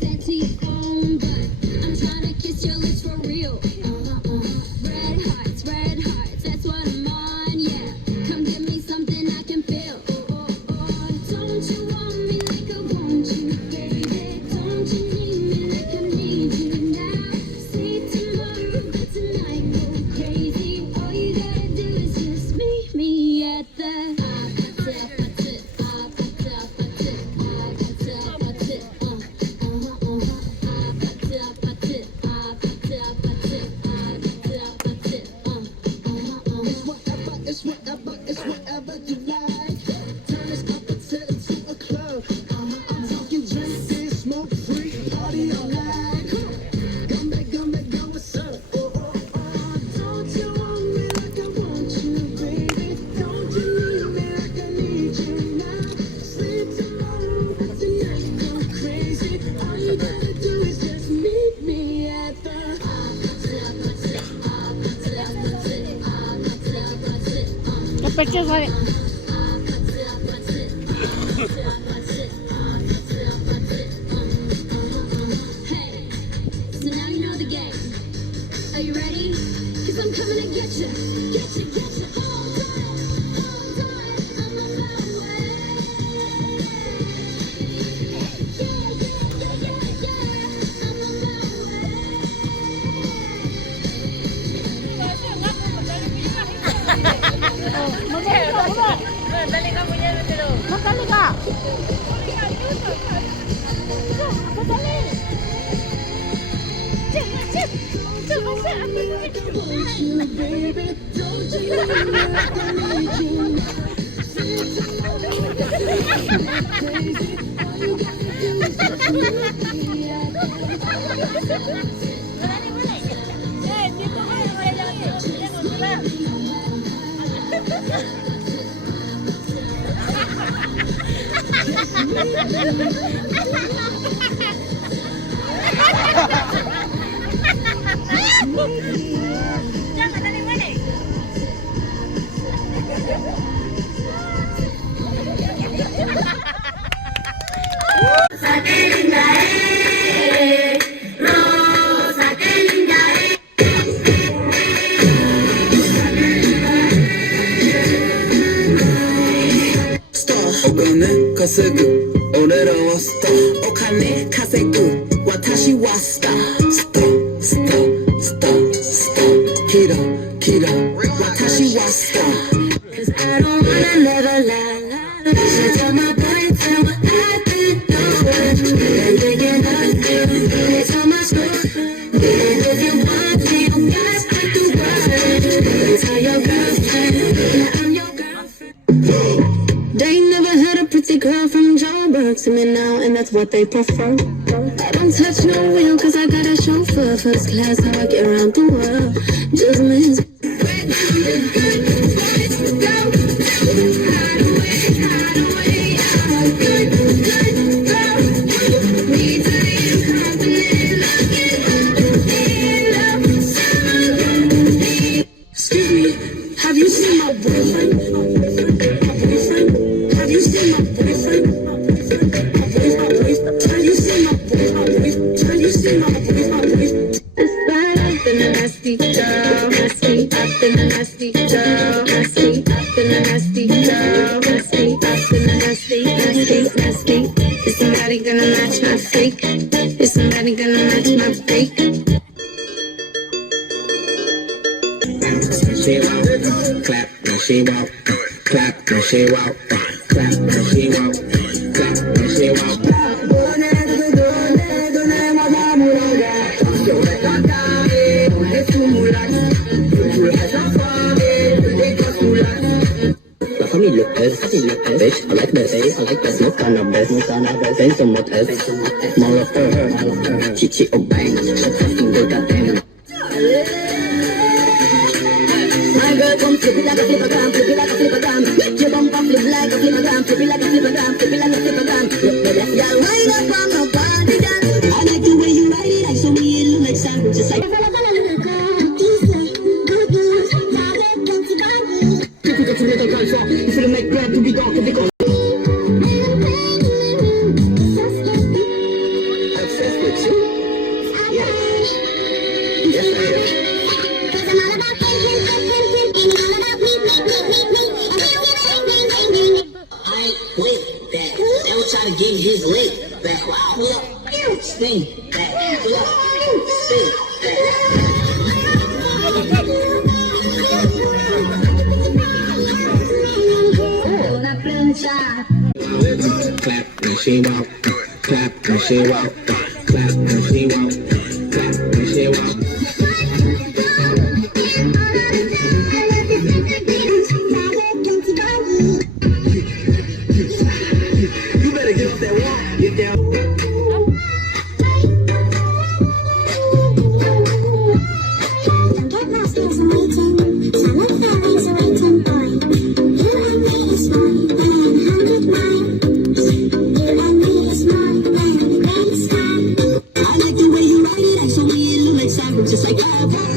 Sent to your phone, but I'm trying to kiss your lips for real. Red hearts, that's what I'm on, yeah. Come give me something I can feel. Don't you want me like I want you, baby? Don't you need me like I need you now? Say tomorrow, but tonight go crazy. All you gotta do is just meet me at the It's whatever you like. Turn this up to a club. I'm talking drink this, smoke free, party all night. Come back, go, what's up? Don't you want me like I want you, baby? Don't you need me like I need you now? Sleep tomorrow, but tonight go crazy. All you gotta do is just meet me at the pictures of it. Hey, so now you know the game. Are you ready? Cause I'm coming to get you. Get you. Hold on, I'm on my way. I'm on Madali ka mo yan, madali ka. Madali. Jangan dari mana?稼ぐ俺らはスターお金稼ぐ私はスタースタースタースタースターキラキラ私はスター Cause I don't wanna never lie So tell my boyfriend what I've been doing And thinking of you It's all my story And if you want me you gotta spread the word Tell your girlfriend Yeah I'm your girlfriend They never had a pretty girl from Joburg to me now, and that's what they prefer. I don't touch no wheel, cause I got a chauffeur. First class, how I get around the world. Just miss. Excuse me, have you seen my boyfriend? Have you seen my boyfriend? Have you seen my boyfriend? Have you seen my boyfriend? It's right up in the nasty girl, nasty up in the nasty girl, nasty up in the nasty girl, nasty up in the nasty. Is somebody gonna match my freak? Is somebody gonna match my freak? She walk, clap, and she walk, clap, and she walk, clap, and she walk, clap, and she walk. La famille Lopez, bitch, I like that smoke cannabis, say some more test, more of her, chichi oh bang, so fucking good goddamn. My girl come flip it like a flipper gram, flip it like a flipper gram. Make your bumper flip like a flipper gram, flip it like a flipper gram, flip it like a flipper gram. Girl, wind up on my body, girl. I like the way you ride it, like so me it look like sand, just like. Il faut le mec plein tout bidon, que des getting his leg back. Pull up, spin back. Pull up, spin Clap and she walk, clap and she walk, clap and she walk, clap and she walk. You better get off that wall, get down. Get lost, there's a waiting. Solid fairies are waiting, boy. You and me is more than 100 miles. You and me is more than the great sky. I like the way you ride it, like so we it look like cyber, just like I